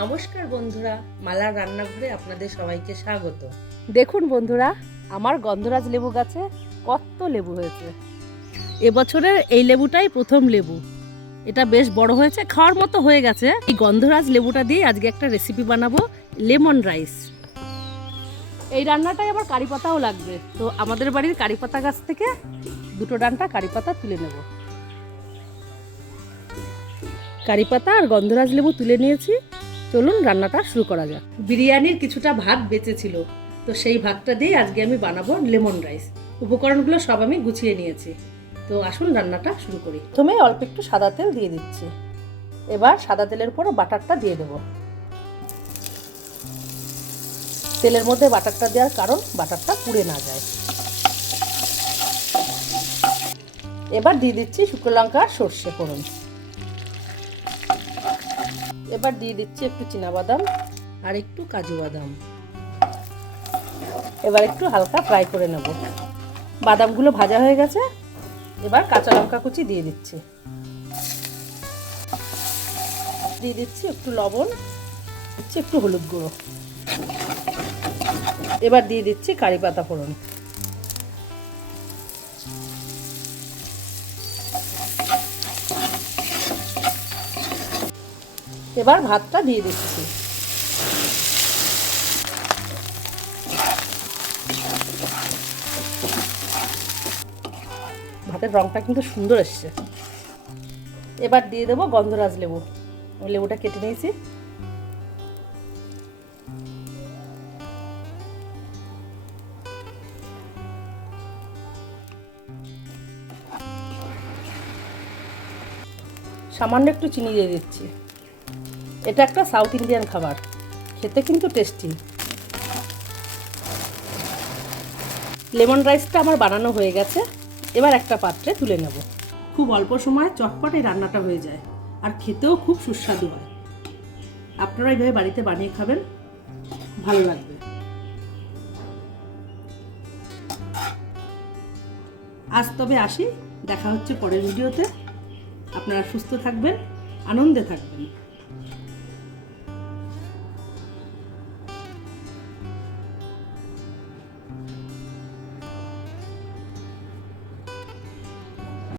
নমস্কার বন্ধুরা, মালার রান্নাঘরে আপনাদের সবাইকে স্বাগত। দেখুন বন্ধুরা, আমার গন্ধরাজ লেবু গাছে কত লেবু হয়েছে। এবছরের এই লেবুটাই প্রথম লেবু। এটা বেশ বড় হয়েছে, খাওয়ার মতো হয়ে গেছে। এই গন্ধরাজ লেবুটা দিয়ে আজকে একটা রেসিপি বানাবো, লেমন রাইস। এই রান্নাটাই আবার কারি পাতাও লাগবে। তো আমাদের বাড়ির কারি পাতা গাছ থেকে দুটো ডাঁটা কারি পাতা তুলে নেব। কারি পাতা আর গন্ধরাজ লেবু তুলে নিয়েছি। চলুন রান্নাটা শুরু করা যাক। বিরিয়ানির কিছুটা ভাত বেঁচেছিল, তো সেই ভাতটা দিয়ে আজকে আমি বানাবো লেমন রাইস। উপকরণগুলো সব আমি গুছিয়ে নিয়েছি। তো আসুন রান্নাটা শুরু করি। প্রথমে অল্প একটু সাদা তেল দিয়ে দিচ্ছি। এবার সাদা তেলের উপর বাটারটা দিয়ে দেব। তেলের মধ্যে বাটারটা দেওয়ার কারণ বাটারটা পুড়ে না যায়। এবার দিয়ে দিচ্ছি শুকনো লঙ্কা আর সর্ষে ফোড়ন। এবার দিয়ে দিচ্ছি একটু চীনাবাদাম আর একটু কাজু বাদাম। এবার একটু হালকা ফ্রাই করে নেব। বাদামগুলো ভাজা হয়ে গেছে। এবার কাঁচা লঙ্কা কুচি দিয়ে দিচ্ছি। দিয়ে দিচ্ছি একটু লবণ, দিচ্ছি একটু হলুদ গুঁড়ো। এবার দিয়ে দিচ্ছি কারি পাতা ফোড়ন। এবার ভাতটা দিয়ে দিচ্ছি। ভাতের রংটা কিন্তু সুন্দর এসছে। এবার দিয়ে দেবো গন্ধরাজ লেবু। লেবুটা কেটে নিয়েছি। সামান্য একটু চিনি দিয়ে দিচ্ছি। এটা একটা সাউথ ইন্ডিয়ান খাবার, খেতে কিন্তু টেস্টি। লেমন রাইসটা আমার বানানো হয়ে গেছে। এবার একটা পাত্রে তুলে নেব। খুব অল্প সময়ে চটপট এই রান্নাটা হয়ে যায়, আর খেতেও খুব সুস্বাদু হয়। আপনারা এইভাবে বাড়িতে বানিয়ে খাবেন, ভালো লাগবে। আজ তবে আসি, দেখা হচ্ছে পরের ভিডিওতে। আপনারা সুস্থ থাকবেন, আনন্দে থাকবেন।